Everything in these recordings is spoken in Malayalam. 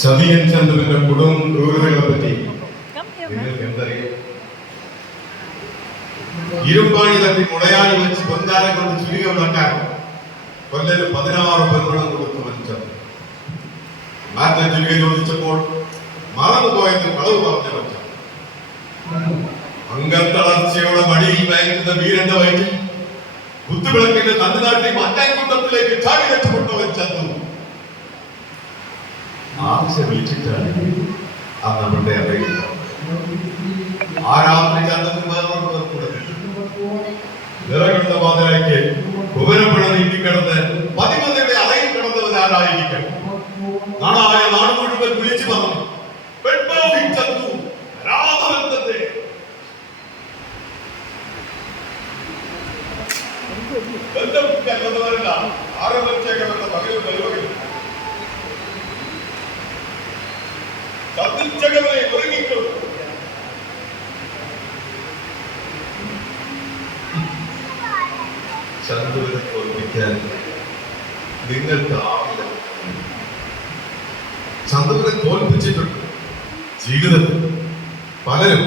സതിയൻ ചന്ദ്രന്റെ കൊടും ക്രൂരതകളെ പറ്റി നിങ്ങൾക്ക് എന്തറിയാം? ഇരുമ്പാണി തട്ടി മുളയാണി വെച്ച് പൊൻകാലം കൊണ്ട് ചുരുക വിളക്കാൻ കൊല്ലന് 16 പെൺകുളം കൊടുത്തു മരിച്ചത്. മാറ്റം ചുരുക ചോദിച്ചപ്പോൾ മറന്നുപോയെന്ന് കളവ് പറഞ്ഞു വെച്ച അംഗത്തളർച്ചയോടെ മടിയിൽ ഭയങ്കര വീരന്റെ വയറ്റിൽ കുത്തുവിളക്കിന്റെ തമിഴ്നാട്ടിൽ മറ്റാൻകുട്ടത്തിലേക്ക് ചാടി രക്ഷപ്പെട്ടവൻ ചത്തു. ആവശ്യം വിളിച്ചിട്ടാണ് അന്ന് അവരുടെ അറിയില്ല. ആ രാത്രി നിറകണ്ട പാതയ്ക്ക് ഭുവനപ്പുഴ നീട്ടിക്കിടന്ന് 11 അറയിൽ കിടന്നവൻ ആരായിരിക്കും? നാടായ നാട് മുഴുവൻ വിളിച്ചു പറഞ്ഞു ചത്തു രാമബന്ധത്തെ. ബന്ധപ്പെട്ടവരല്ല ആരംഭിച്ചേക്കവരുടെ പകരം പരിപാടി സത്യച്ചകവരെ ഒരുങ്ങിക്കൊള്ളു. ചന്ദ്രനെ തോൽപ്പിക്കാൻ നിങ്ങൾക്ക് ആവില്ല. ചന്ദ്രനെ തോൽപ്പിച്ചിട്ടുണ്ട് ജീവിതത്തിൽ പലരും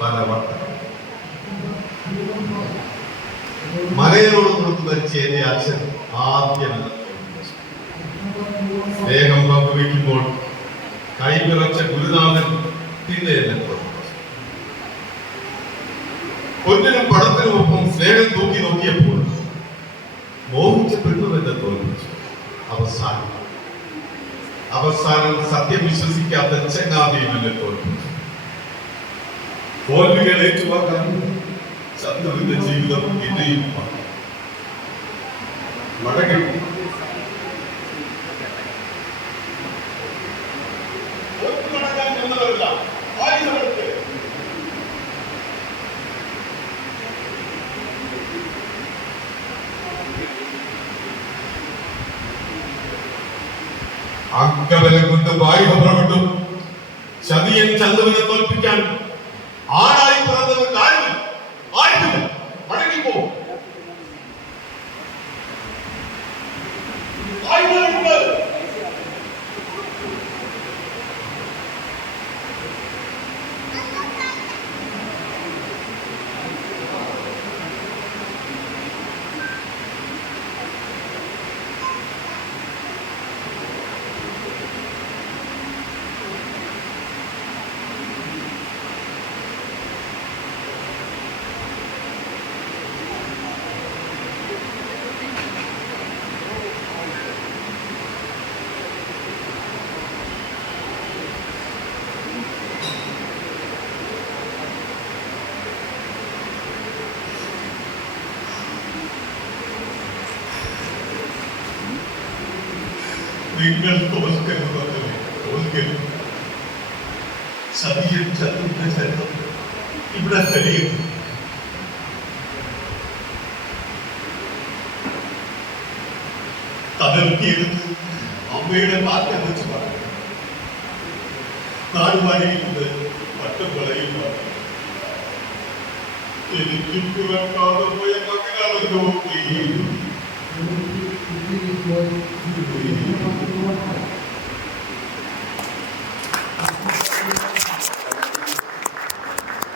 പല വട്ടം. മലയോട് കൊടുത്തു ധരിച്ച എന്റെ അച്ഛൻ ആദ്യം സ്നേഹം പങ്കുവയ്ക്കുമ്പോൾ കൈവിറച്ച ഗുരുനാഥൻ പിന്നെ എന്നെ പൊന്നിനും പടത്തിനുമൊപ്പം സ്നേഹം തൂക്കി നോക്കിയപ്പോൾ മോഹിച്ചപ്പെട്ടു എന്നെ തോൽപ്പിച്ചു. അവസാനം സത്യം വിശ്വസിക്കാത്ത ചെങ്ങാതിയും എന്നെ തോൽപ്പിച്ചു. തോൽവികൾ ഏറ്റുവാക്കാൻ ചന്ദ്രന്റെ ജീവിതം ഇനിയും മടങ്ങി. അങ്കബലം കൊണ്ട് വായു പുറപ്പെട്ടു. ചതിയൻ ചന്ദ്രനെ തോൽപ്പിക്കാൻ ആടായി പിറന്നവർക്ക് ആരും മടങ്ങിപ്പോ. നിങ്ങൾ തോൽക്കരുത്. സതിയൻ ചന്ദ്രന്റെ ചരിത്രം ഇവിടെ കഴിയും. തകർത്തിയെടുത്ത് അമ്മയുടെ മാറ്റം വെച്ച് പറഞ്ഞു. നാടുവാഴിയിട്ടുണ്ട് പട്ടം കളയിൽ പറഞ്ഞു. എനിക്ക് പിറക്കാതെ പോയ മകനാണല്ലോ.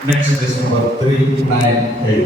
Next is number 398.